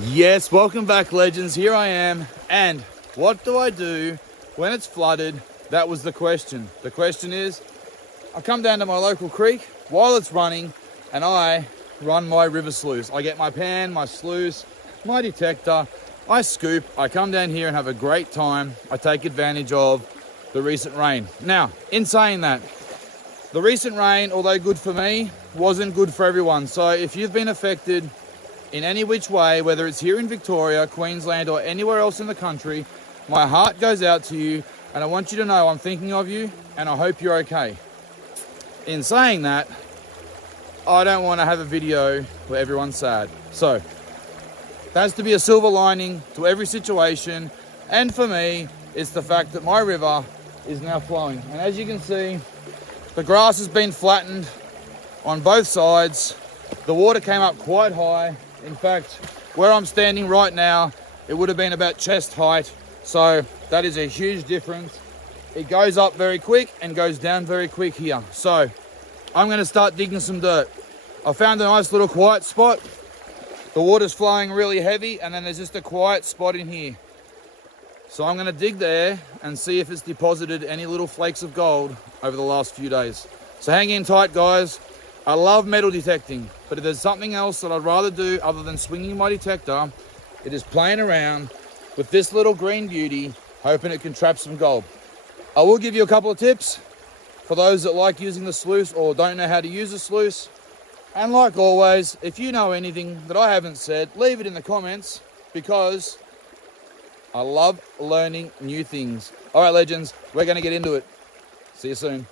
Yes, welcome back, legends. Here I am. And what do I do when it's flooded? That was the question. The question is, I come down to my local creek while it's running and I run my river sluice. I get my pan, my sluice, my detector, I scoop, I come down here and have a great time. I take advantage of the recent rain. Now, in saying that, the recent rain, although good for me, wasn't good for everyone. So if you've been affected in any which way, whether it's here in Victoria, Queensland, or anywhere else in the country, my heart goes out to you, and I want you to know I'm thinking of you, and I hope you're okay. In saying that, I don't want to have a video where everyone's sad. So, there has to be a silver lining to every situation, and for me, it's the fact that my river is now flowing. And as you can see, the grass has been flattened on both sides. The water came up quite high. In fact, where I'm standing right now, it would have been about chest height. So that is a huge difference. It goes up very quick and goes down very quick here. So I'm going to start digging some dirt. I found a nice little quiet spot. The water's flowing really heavy, and then there's just a quiet spot in here. So I'm going to dig there and see if it's deposited any little flakes of gold over the last few days. So hang in tight, guys. I love metal detecting, but if there's something else that I'd rather do other than swinging my detector, it is playing around with this little green beauty, hoping it can trap some gold. I will give you a couple of tips for those that like using the sluice or don't know how to use the sluice. And like always, if you know anything that I haven't said, leave it in the comments, because I love learning new things. All right, legends, we're going to get into it. See you soon.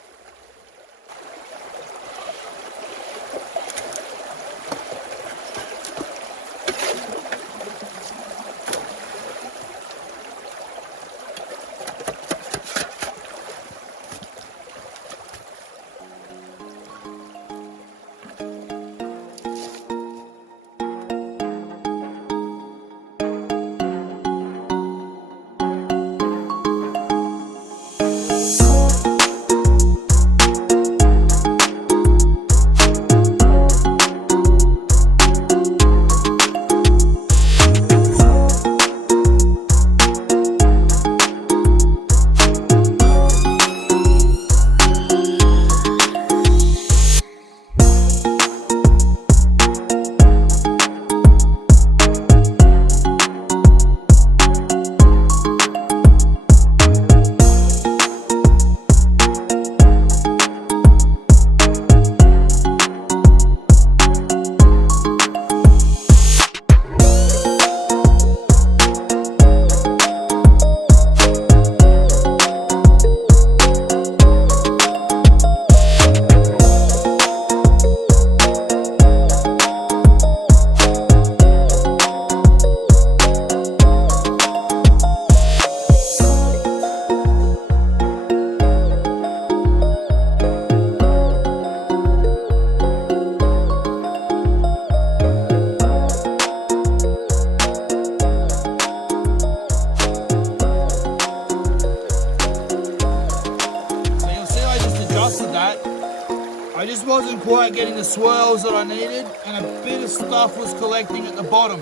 I just wasn't quite getting the swirls that I needed, and a bit of stuff was collecting at the bottom.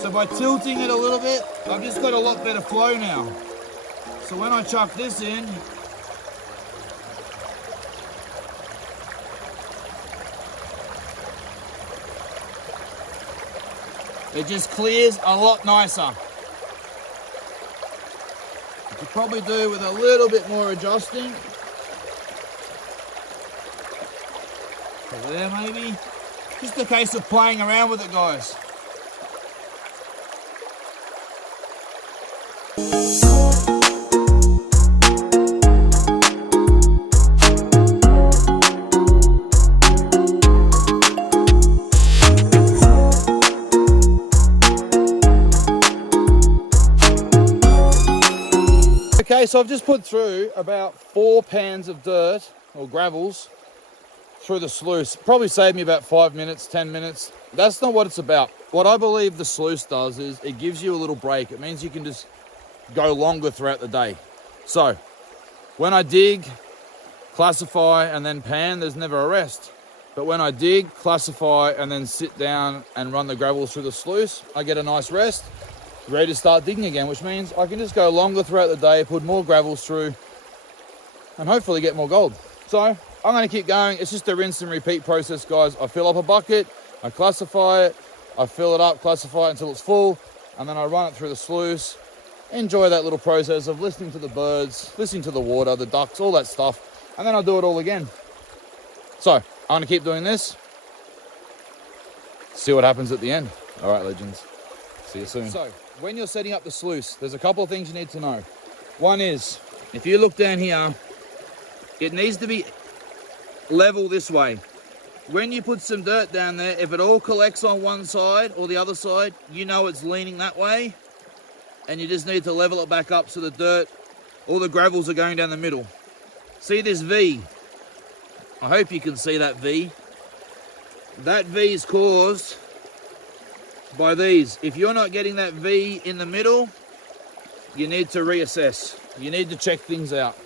So by tilting it a little bit, I've just got a lot better flow now. So when I chuck this in, it just clears a lot nicer. You could probably do with a little bit more adjusting. Over there maybe. Just a case of playing around with it, guys. Okay, so I've just put through about 4 pans of dirt or gravels through the sluice. Probably saved me about 5 minutes, 10 minutes. That's not what it's about. What I believe the sluice does is it gives you a little break. It means you can just go longer throughout the day. So when I dig, classify, and then pan, there's never a rest. But when I dig, classify, and then sit down and run the gravels through the sluice, I get a nice rest, ready to start digging again, which means I can just go longer throughout the day, put more gravels through, and hopefully get more gold. So I'm going to keep going. It's just a rinse and repeat process, guys. I fill up a bucket, I classify it, I fill it up, classify it until it's full, and then I run it through the sluice. Enjoy that little process of listening to the birds, listening to the water, the ducks, all that stuff, and then I'll do it all again. So I'm going to keep doing this, see what happens at the end. All right, legends, see you soon. So when you're setting up the sluice, there's a couple of things you need to know. One is, if you look down here, it needs to be level this way. When you put some dirt down there, if it all collects on one side or the other side, you know it's leaning that way, and you just need to level it back up so the dirt, all the gravels are going down the middle. See this V? I hope you can see that V. That V is caused by these. If you're not getting that V in the middle, you need to reassess. You need to check things out.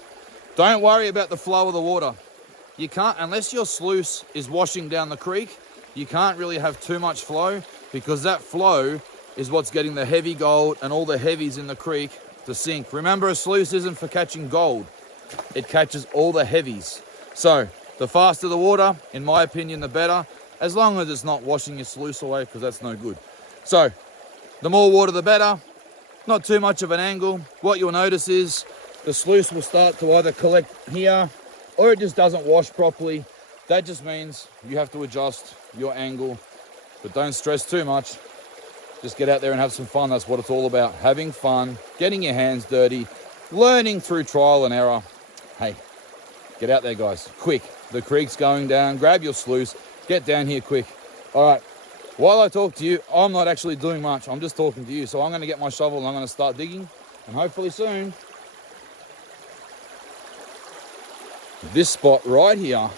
Don't worry about the flow of the water. You can't, unless your sluice is washing down the creek, you can't really have too much flow, because that flow is what's getting the heavy gold and all the heavies in the creek to sink. Remember, a sluice isn't for catching gold. It catches all the heavies. So the faster the water, in my opinion, the better, as long as it's not washing your sluice away, because that's no good. So the more water, the better. Not too much of an angle. What you'll notice is the sluice will start to either collect here or it just doesn't wash properly. That just means you have to adjust your angle, but don't stress too much. Just get out there and have some fun. That's what it's all about. Having fun, getting your hands dirty, learning through trial and error. Hey, get out there, guys, quick. The creek's going down. Grab your sluice, get down here quick. All right, while I talk to you, I'm not actually doing much. I'm just talking to you. So I'm going to get my shovel and I'm going to start digging, and hopefully soon, this spot right here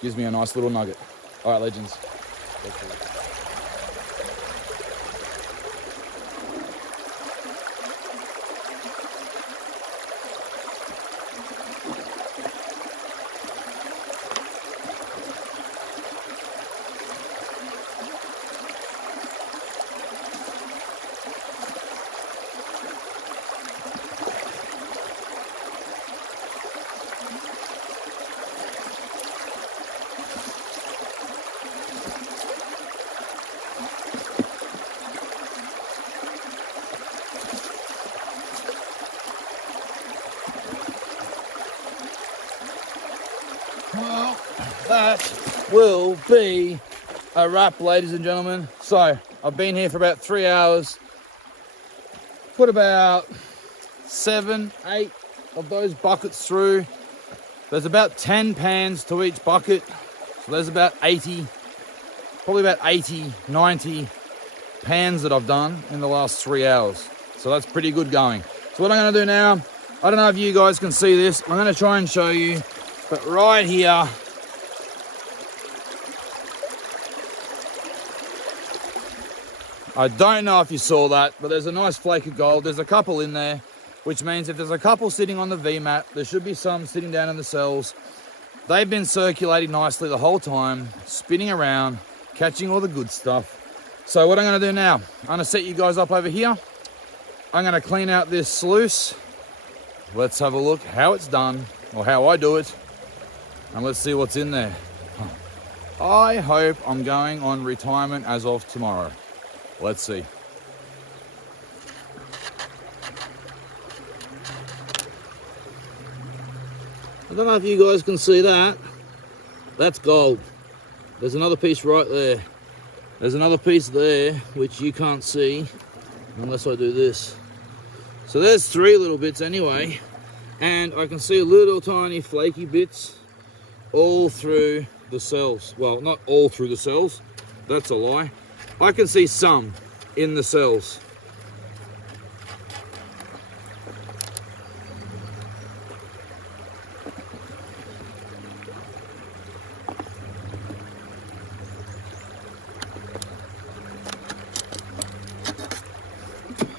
gives me a nice little nugget. All right, legends. Well, that will be a wrap, ladies and gentlemen. So I've been here for about 3 hours, put about 7, 8 of those buckets through. There's about 10 pans to each bucket, so there's about 80, probably about 80, 90 pans that I've done in the last 3 hours. So that's pretty good going. So what I'm going to do now, I don't know if you guys can see this, I'm going to try and show you, but right here, I don't know if you saw that, but there's a nice flake of gold. There's a couple in there, which means if there's a couple sitting on the VMAT, there should be some sitting down in the cells. They've been circulating nicely the whole time, spinning around, catching all the good stuff. So what I'm going to do now, I'm going to set you guys up over here. I'm going to clean out this sluice. Let's have a look how it's done, or how I do it, and let's see what's in there. I hope I'm going on retirement as of tomorrow. Let's see. I don't know if you guys can see that. That's gold. There's another piece right there. There's another piece there, which you can't see unless I do this. So there's 3 little bits anyway. And I can see little tiny flaky bits all through the cells. Well, not all through the cells. That's a lie. I can see some in the cells.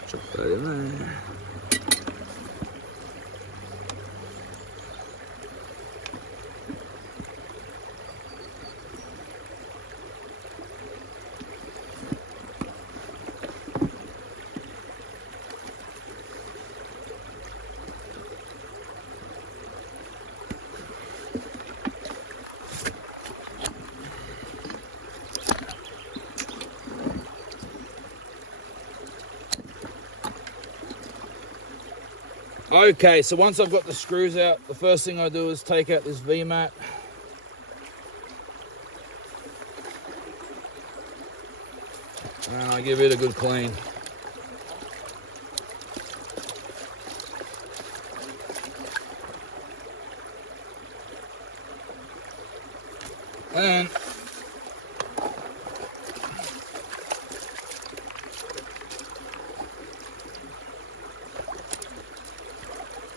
Chuck that in there. Okay, so once I've got the screws out, the first thing I do is take out this V-mat. And I give it a good clean. And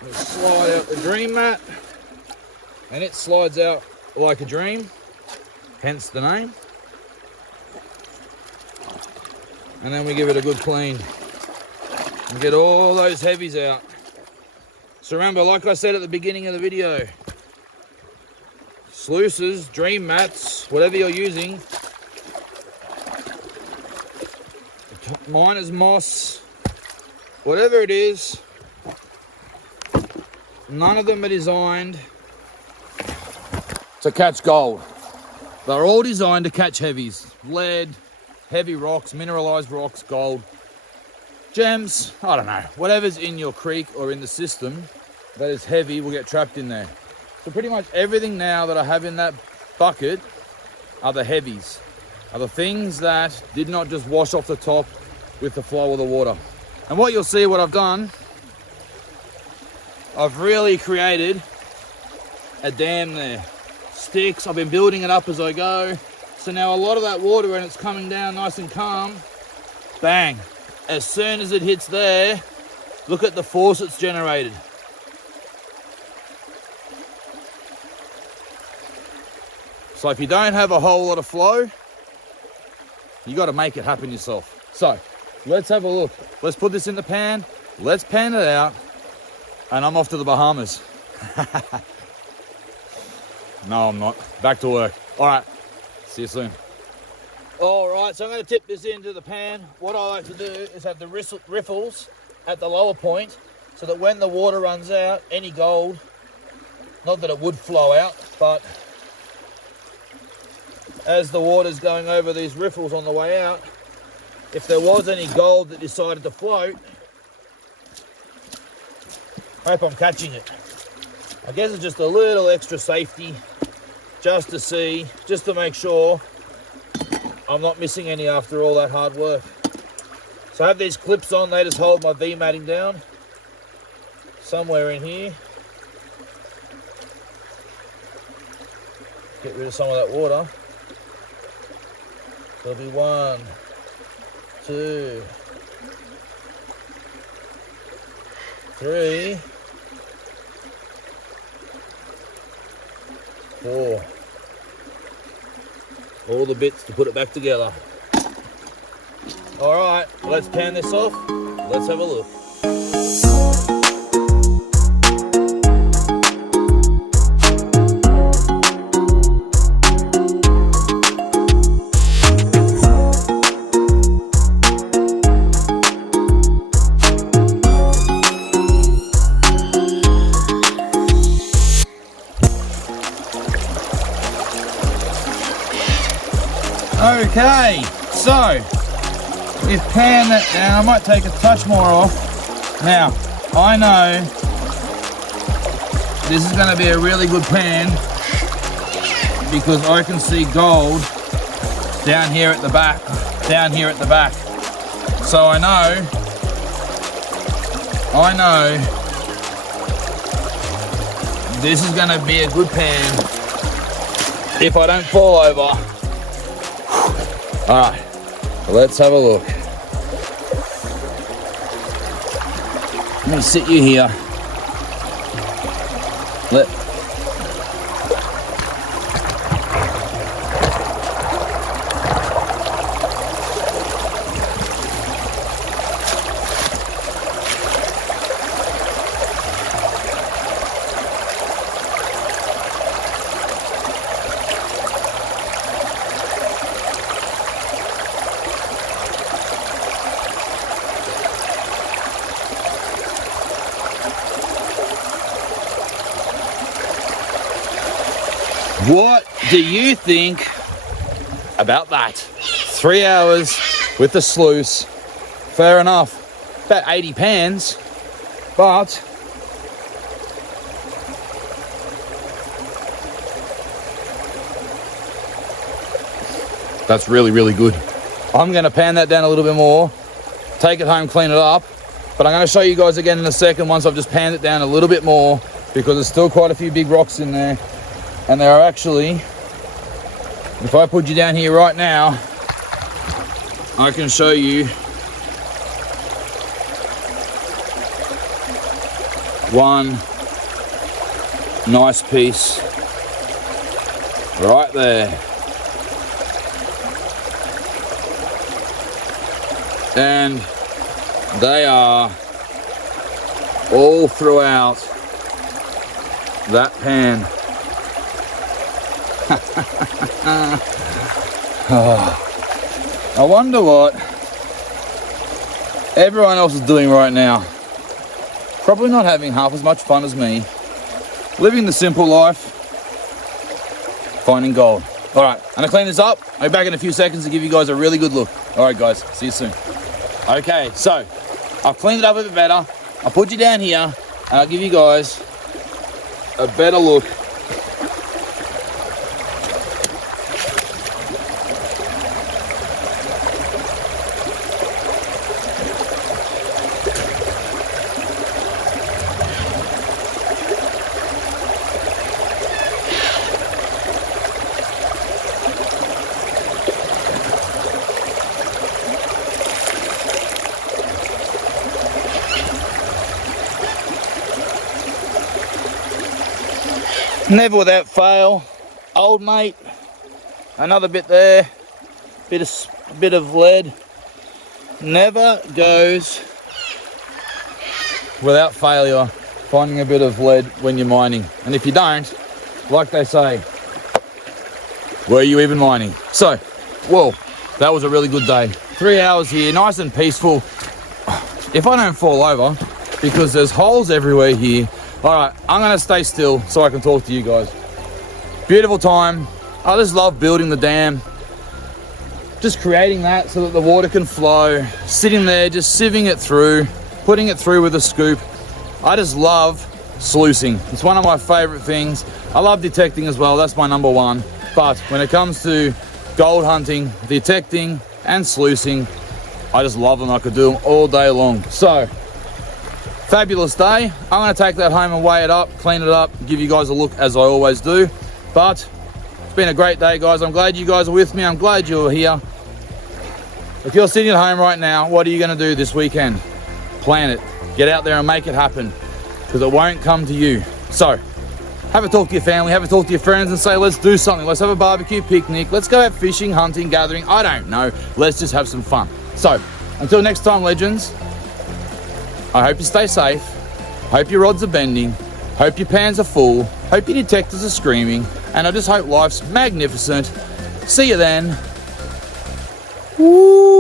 we slide out the dream mat, and it slides out like a dream, hence the name. And then we give it a good clean and get all those heavies out. So remember, like I said at the beginning of the video, sluices, dream mats, whatever you're using, miner's moss, whatever it is, none of them are designed to catch gold. They're all designed to catch heavies, lead, heavy rocks, mineralized rocks, gold, gems, I don't know, whatever's in your creek or in the system that is heavy will get trapped in there. So pretty much everything now that I have in that bucket are the heavies, are the things that did not just wash off the top with the flow of the water. And what you'll see, what I've done, I've really created a dam there. Sticks, I've been building it up as I go. So now a lot of that water, when it's coming down nice and calm, bang, as soon as it hits there, look at the force it's generated. So if you don't have a whole lot of flow, you got to make it happen yourself. So let's have a look. Let's put this in the pan. Let's pan it out. And I'm off to the Bahamas. No, I'm not. Back to work. All right. See you soon. All right. So I'm going to tip this into the pan. What I like to do is have the riffles at the lower point so that when the water runs out, any gold, not that it would flow out, but as the water's going over these riffles on the way out, if there was any gold that decided to float, I hope I'm catching it. I guess it's just a little extra safety, just to see, just to make sure I'm not missing any after all that hard work. So I have these clips on, they just hold my V-matting down somewhere in here. Get rid of some of that water. So there'll be 1, 2, 3, 4. All the bits to put it back together. All right, let's pan this off. Let's have a look. Okay, so we've panned that down. I might take a touch more off. Now, I know this is going to be a really good pan because I can see gold down here at the back, So I know this is going to be a good pan if I don't fall over. All right, let's have a look. Let me sit you here. What do you think about that? 3 hours with the sluice. Fair enough. About 80 pans. But That's really, really good. I'm gonna pan that down a little bit more, take it home, clean it up, but I'm gonna show you guys again in a second once I've just panned it down a little bit more, because there's still quite a few big rocks in there. And there are actually, if I put you down here right now, I can show you one nice piece right there. And they are all throughout that pan. Oh, I wonder what everyone else is doing right now. Probably not having half as much fun as me. Living the simple life, finding gold. All right, I'm gonna clean this up. I'll be back in a few seconds to give you guys a really good look. All right, guys, see you soon. Okay, so I've cleaned it up a bit better. I'll put you down here and I'll give you guys a better look. Never without fail, old mate, another bit there, bit of lead. Never goes without failure finding a bit of lead when you're mining. And if you don't, like they say, were you even mining? So, well, that was a really good day. 3 hours here, nice and peaceful. If I don't fall over, because there's holes everywhere here. All right, I'm gonna stay still so I can talk to you guys. Beautiful time. I just love building the dam. Just creating that so that the water can flow. Sitting there, just sieving it through, putting it through with a scoop. I just love sluicing. It's one of my favorite things. I love detecting as well, that's my number one. But when it comes to gold hunting, detecting and sluicing, I just love them. I could do them all day long. So, fabulous day. I'm going to take that home and weigh it up, clean it up, give you guys a look as I always do. But it's been a great day, guys. I'm glad you guys are with me. I'm glad you're here. If you're sitting at home right now, what are you going to do this weekend? Plan it. Get out there and make it happen, because it won't come to you. So have a talk to your family, have a talk to your friends and say, let's do something. Let's have a barbecue, picnic. Let's go out fishing, hunting, gathering. I don't know. Let's just have some fun. So until next time, legends, I hope you stay safe, hope your rods are bending, hope your pans are full, hope your detectors are screaming, and I just hope life's magnificent. See you then. Woo!